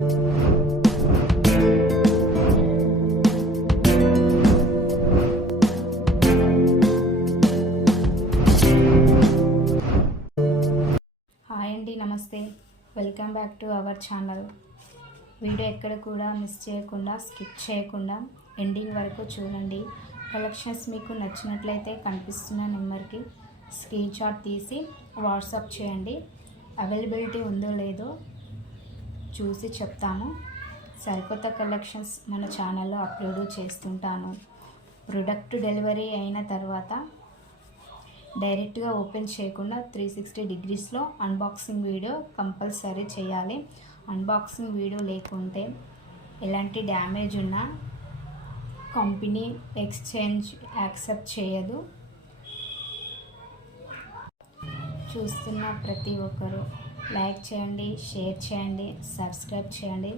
Hi అండి, నమస్తే. Welcome back to our channel. Video ఎక్కడ కూడా మిస్ చేయకుండా, స్కిప్ చేయకుండా ఎండింగ్ వరకు చూడండి. కలెక్షన్స్ మీకు నచ్చినట్లయితే కనిపిస్తున్న నెంబర్కి స్క్రీన్ షాట్ తీసి వాట్సాప్ చేయండి. అవైలబిలిటీ ఉందో లేదో చూసి చెప్తాము. సరికొత్త కలెక్షన్స్ మన ఛానల్లో అప్లోడ్ చేస్తుంటాను. ప్రొడక్ట్ డెలివరీ అయిన తర్వాత డైరెక్ట్గా ఓపెన్ చేయకుండా 360 డిగ్రీస్లో అన్బాక్సింగ్ వీడియో కంపల్సరీ చేయాలి. అన్బాక్సింగ్ వీడియో లేకుంటే ఎలాంటి డ్యామేజ్ ఉన్నా కంపెనీ ఎక్స్చేంజ్ యాక్సెప్ట్ చేయదు. చూస్తున్న ప్రతి ఒక్కరూ లైక్ చేయండి, షేర్ చేయండి, సబ్స్క్రైబ్ చేయండి.